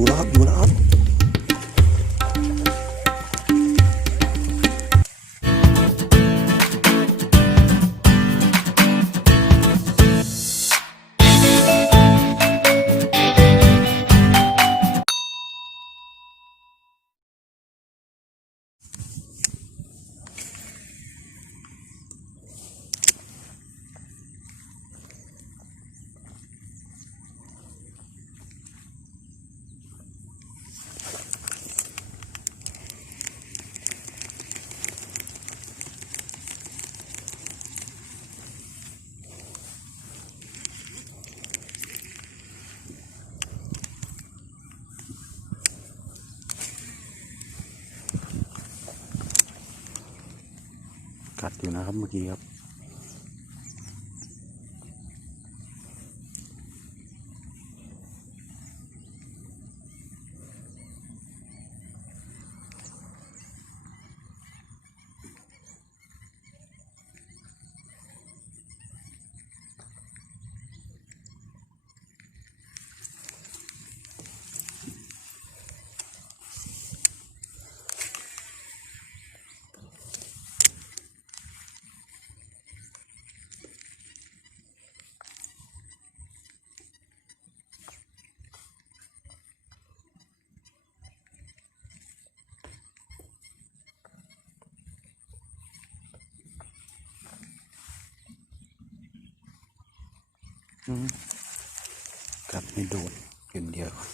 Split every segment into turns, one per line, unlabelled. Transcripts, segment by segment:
อยู่แล้วครับอยู่แล้วครับ ดอยู่นะครับเมื่อกี้ครับ กัดไม่โดนเป็นเดียวครั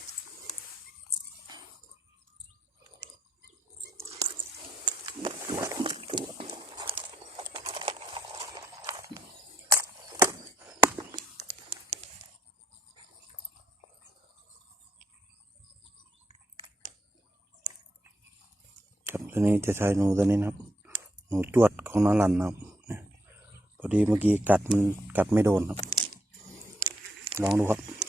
บตัวนี้จะใช้หนูตัวนี้นะครับ หนูจวดของน้ารันนะครับพอดีเมื่อกี้กัดมันกัดไม่โดนครับ ลองดูครับ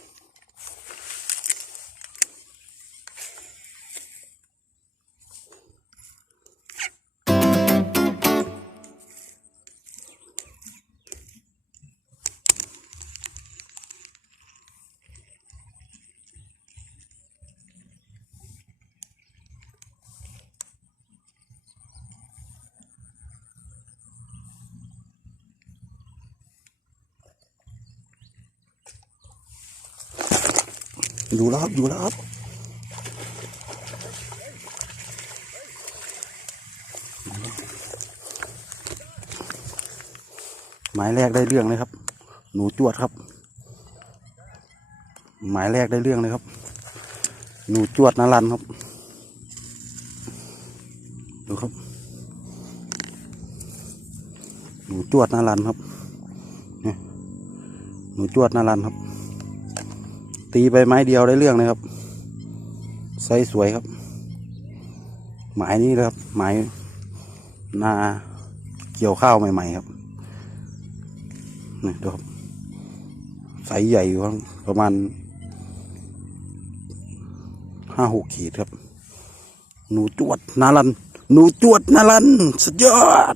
อยู่แล้วครับอยู่แล้วครับหมายแรกได้เรื่องเลยครับ หนูจวดครับ หมายแรกได้เรื่องเลยครับ หนูจวดนารันครับ ดูครับ หนูจวดนารันครับ หนูจวดนารันครับ ตีไปไม้เดียวได้เรื่องเลยครับไซส์สวยครับ หมายนี้นะครับ หมายนาเกี่ยวข้าวใหม่ ๆ ครับนี่ดูครับไซส์ใหญ่อยู่ครับประมาณห้าหกขีดครับ หนูจวดนารัน หนูจวดนารัน สุดยอด